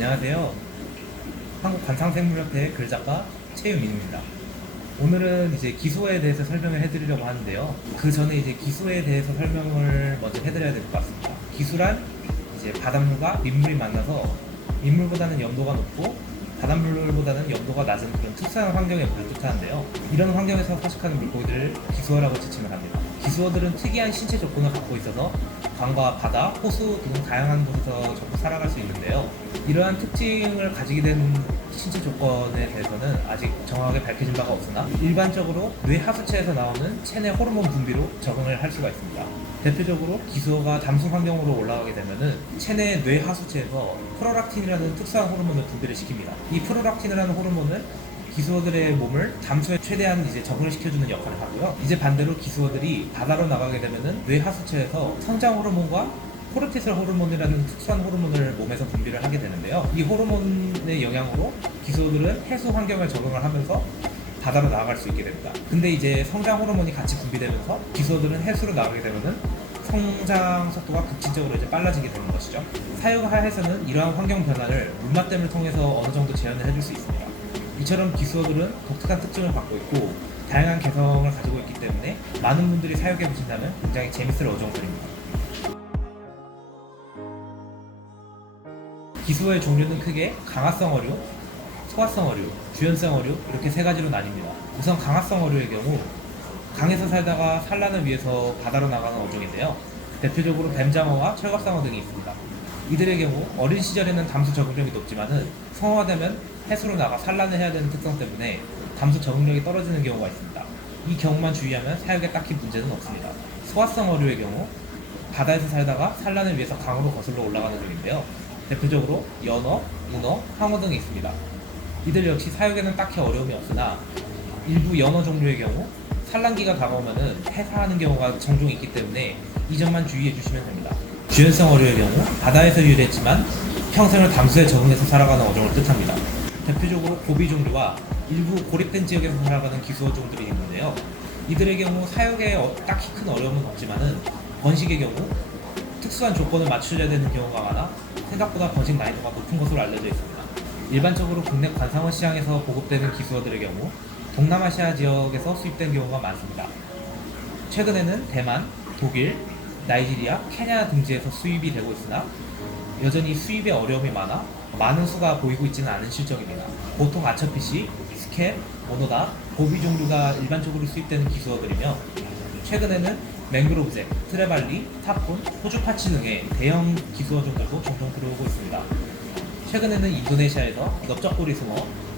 안녕하세요. 한국관상생물협회 글작가 최유민입니다. 오늘은 이제 기소에 대해서 설명을 해드리려고 하는데요. 그 전에 이제 기소에 대해서 설명을 먼저 해드려야 될 것 같습니다. 기수란 이제 바닷물과 민물이 만나서 민물보다는 염도가 높고 바닷물보다는 염도가 낮은 그런 특수한 환경에 물을 뜻하는데요. 이런 환경에서 서식하는 물고기들을 기수어라고 지칭을 합니다. 기수어들은 특이한 신체 조건을 갖고 있어서 강과 바다, 호수 등 다양한 곳에서 전부 살아갈 수 있는데요. 이러한 특징을 가지게 된 신체 조건에 대해서는 아직 정확하게 밝혀진 바가 없으나 일반적으로 뇌 하수체에서 나오는 체내 호르몬 분비로 적응을 할 수가 있습니다. 대표적으로 기수어가 담수 환경으로 올라가게 되면은 체내 뇌 하수체에서 프로락틴이라는 특수한 호르몬을 분비를 시킵니다. 이 프로락틴이라는 호르몬은 기수어들의 몸을 담수에 최대한 이제 적응을 시켜주는 역할을 하고요. 이제 반대로 기수어들이 바다로 나가게 되면은 뇌 하수체에서 성장 호르몬과 코르티솔 호르몬이라는 특수한 호르몬을 몸에서 분비를 하게 되는데요. 이 호르몬의 영향으로 기수어들은 해수 환경을 적응을 하면서 바다로 나아갈 수 있게 됩니다. 근데 이제 성장 호르몬이 같이 분비되면서 기수어들은 해수로 나가게 되면은 성장 속도가 급진적으로 이제 빨라지게 되는 것이죠. 사육하에서는 이러한 환경 변화를 물맛댐을 통해서 어느 정도 재현을 해줄 수 있습니다. 이처럼 기수어들은 독특한 특징을 갖고 있고 다양한 개성을 가지고 있기 때문에 많은 분들이 사육해 보신다면 굉장히 재밌을 어종들입니다. 기수어의 종류는 크게 강화성 어류, 소화성 어류, 주연성 어류 이렇게 세 가지로 나뉩니다. 우선 강화성 어류의 경우 강에서 살다가 산란을 위해서 바다로 나가는 어종인데요. 대표적으로 뱀장어와 철갑상어 등이 있습니다. 이들의 경우 어린 시절에는 담수 적응력이 높지만은 성화되면 해수로 나가 산란을 해야 되는 특성 때문에 담수 적응력이 떨어지는 경우가 있습니다. 이 경우만 주의하면 사육에 딱히 문제는 없습니다. 소화성 어류의 경우 바다에서 살다가 산란을 위해서 강으로 거슬러 올라가는 중인데요. 대표적으로 연어, 문어, 황어 등이 있습니다. 이들 역시 사육에는 딱히 어려움이 없으나 일부 연어 종류의 경우 산란기가 다가오면 해사하는 경우가 종종 있기 때문에 이 점만 주의해 주시면 됩니다. 주연성 어류의 경우 바다에서 유래했지만 평생을 담수에 적응해서 살아가는 어종을 뜻합니다. 대표적으로 고비 종류와 일부 고립된 지역에서 살아가는 기수어 종들이 있는데요. 이들의 경우 사육에 딱히 큰 어려움은 없지만은 번식의 경우 특수한 조건을 맞춰야 되는 경우가 많아 생각보다 번식 난이도가 높은 것으로 알려져 있습니다. 일반적으로 국내 관상어 시장에서 보급되는 기수어들의 경우 동남아시아 지역에서 수입된 경우가 많습니다. 최근에는 대만, 독일, 나이지리아, 케냐 등지에서 수입이 되고 있으나 여전히 수입에 어려움이 많아 많은 수가 보이고 있지는 않은 실정입니다. 보통 아처피시, 스캣, 모노다, 고비 종류가 일반적으로 수입되는 기수어들이며 최근에는 맹그로브잭, 트레발리, 타푼, 호주파치 등의 대형 기수어종들도 종종 들어오고 있습니다. 최근에는 인도네시아에서 넓적꼬리 숭어,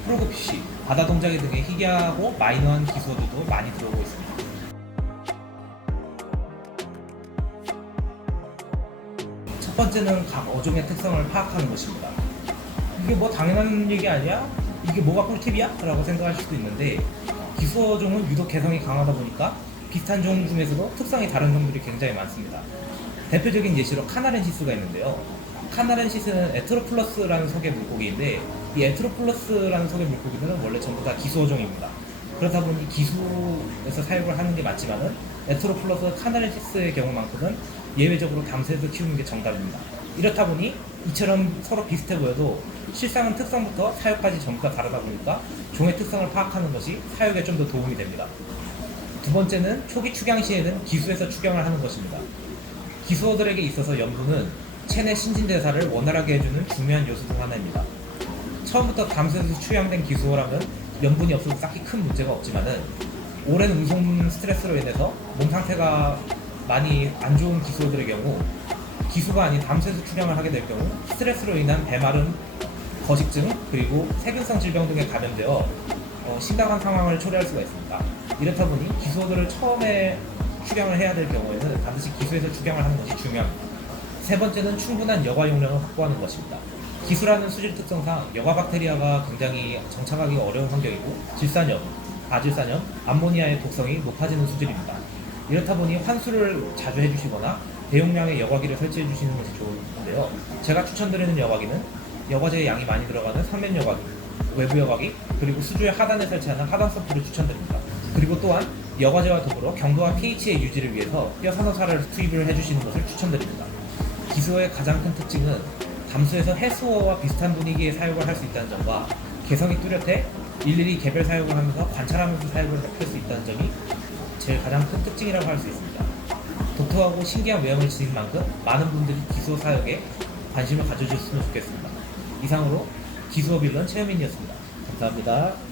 프로그피쉬, 바다동자개 등의 희귀하고 마이너한 기수어들도 많이 들어오고 있습니다. 첫 번째는 각 어종의 특성을 파악하는 것입니다. 이게 뭐 당연한 얘기 아니야? 이게 뭐가 꿀팁이야? 라고 생각하실 수도 있는데 기수어종은 유독 개성이 강하다 보니까 비슷한 종 중에서도 특성이 다른 종들이 굉장히 많습니다. 대표적인 예시로 카나렌시스가 있는데요. 카나렌시스는 에트로플러스라는 속의 물고기인데 이 에트로플러스라는 속의 물고기들은 원래 전부 다 기수어종입니다. 그렇다 보니 기수에서 사육을 하는 게 맞지만은 에트로플러스 카나렌시스의 경우만큼은 예외적으로 담수에서 키우는 게 정답입니다. 이렇다 보니 이처럼 서로 비슷해 보여도 실상은 특성부터 사육까지 전부 다 다르다 보니까 종의 특성을 파악하는 것이 사육에 좀 더 도움이 됩니다. 두 번째는 초기 축양 시에는 기수에서 축양을 하는 것입니다. 기수어들에게 있어서 염분은 체내 신진대사를 원활하게 해주는 중요한 요소 중 하나입니다. 처음부터 담수에서 축양된 기수어라면 염분이 없어서 딱히 큰 문제가 없지만은 오랜 운송 스트레스로 인해서 몸 상태가 많이 안 좋은 기수어들의 경우 기수가 아닌 담수에서 축양을 하게 될 경우 스트레스로 인한 배마름, 거식증, 그리고 세균성 질병 등에 감염되어 심각한 상황을 초래할 수가 있습니다. 이렇다 보니 기수어들을 처음에 축양을 해야 될 경우에는 반드시 기수에서 축양을 하는 것이 중요합니다. 세 번째는 충분한 여과 용량을 확보하는 것입니다. 기수라는 수질 특성상 여과 박테리아가 굉장히 정착하기 어려운 환경이고 질산염, 아질산염, 암모니아의 독성이 높아지는 수질입니다. 이렇다 보니 환수를 자주 해주시거나 대용량의 여과기를 설치해 주시는 것이 좋은데요. 제가 추천드리는 여과기는 여과제의 양이 많이 들어가는 상면 여과기, 외부 여과기, 그리고 수조의 하단에 설치하는 하단 서프를 추천드립니다. 그리고 또한 여과제와 더불어 경도와 pH의 유지를 위해서 뼈 산호사를 투입을 해주시는 것을 추천드립니다. 기수어의 가장 큰 특징은 담소에서 해수어와 비슷한 분위기의 사육을 할 수 있다는 점과 개성이 뚜렷해 일일이 개별 사육을 하면서 관찰하면서 사육을 할 수 있다는 점이 제일 가장 큰 특징이라고 할 수 있습니다. 독특하고 신기한 외형을 지닌 만큼 많은 분들이 기수어 사육에 관심을 가져주셨으면 좋겠습니다. 이상으로 기수어 빌런 최현민이었습니다. 감사합니다.